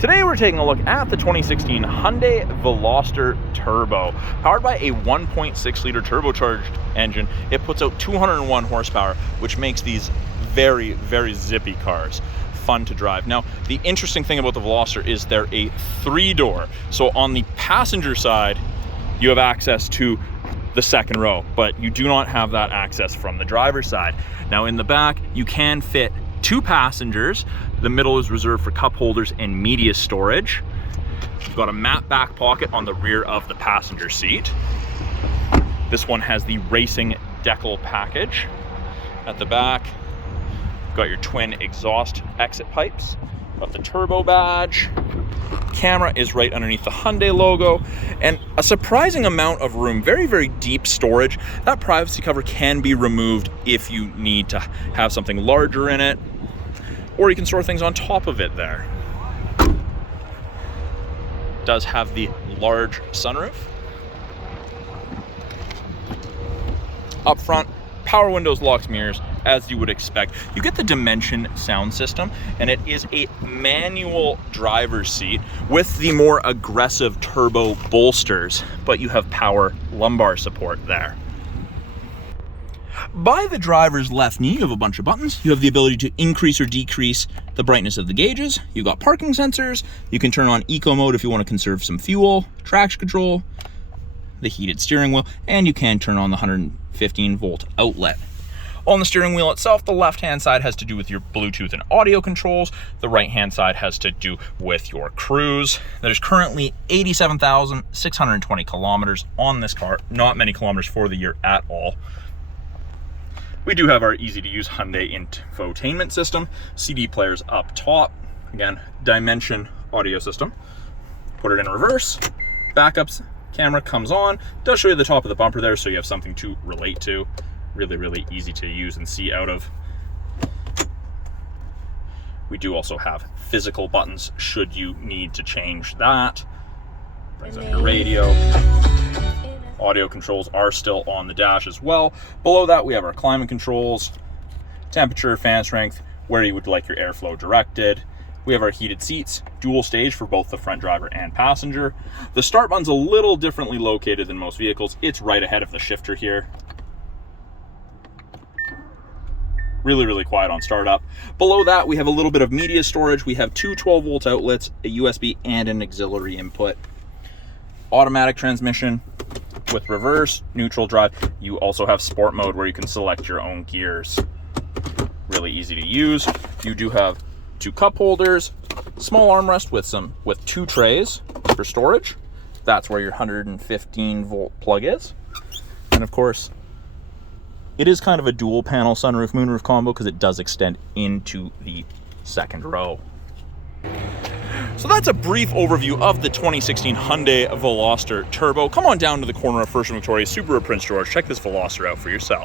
Today we're taking a look at the 2016 Hyundai Veloster Turbo. Powered by a 1.6 liter turbocharged engine, it puts out 201 horsepower, which makes these very, very zippy cars fun to drive. Now, the interesting thing about the Veloster is they're a 3-door. So on the passenger side, you have access to the second row, but you do not have that access from the driver's side. Now in the back, you can fit 2 passengers. The middle is reserved for cup holders and media storage. You've got a matte back pocket on the rear of the passenger seat. This one has the racing decal package. At the back, you've got your twin exhaust exit pipes. Got the turbo badge. Camera is right underneath the Hyundai logo, and a surprising amount of room, very, very deep storage. That privacy cover can be removed if you need to have something larger in it, or you can store things on top of it there. Does have the large sunroof. Up front, power windows, locks, mirrors, as you would expect. You get the Dimension sound system, and it is a manual driver's seat with the more aggressive turbo bolsters, but you have power lumbar support there. By the driver's left knee, you have a bunch of buttons. You have the ability to increase or decrease the brightness of the gauges. You've got parking sensors. You can turn on eco mode if you want to conserve some fuel, traction control, the heated steering wheel, and you can turn on the 115 volt outlet. On the steering wheel itself, the left-hand side has to do with your Bluetooth and audio controls. The right-hand side has to do with your cruise. There's currently 87,620 kilometers on this car. Not many kilometers for the year at all. We do have our easy-to-use Hyundai Infotainment System. CD players up top. Again, Dimension audio system. Put it in reverse. Backups. Camera comes on. Does show you the top of the bumper there, so you have something to relate to. Really, really easy to use and see out of. We do also have physical buttons should you need to change that. Brings up your radio. Audio controls are still on the dash as well. Below that, we have our climate controls, temperature, fan strength, where you would like your airflow directed. We have our heated seats, dual stage for both the front driver and passenger. The start button's a little differently located than most vehicles. It's right ahead of the shifter here. Really, really quiet on startup. Below that, we have a little bit of media storage. We have 2 12-volt outlets, a USB, and an auxiliary input. Automatic transmission with reverse, neutral drive. You also have sport mode where you can select your own gears. Really easy to use. You do have 2 cup holders, small armrest with 2 trays for storage. That's where your 115 volt plug is. And of course, it is kind of a dual panel sunroof moonroof combo because it does extend into the second row. So that's a brief overview of the 2016 Hyundai Veloster Turbo. Come on down to the corner of First and Victoria, Subaru of Prince George. Check this Veloster out for yourself.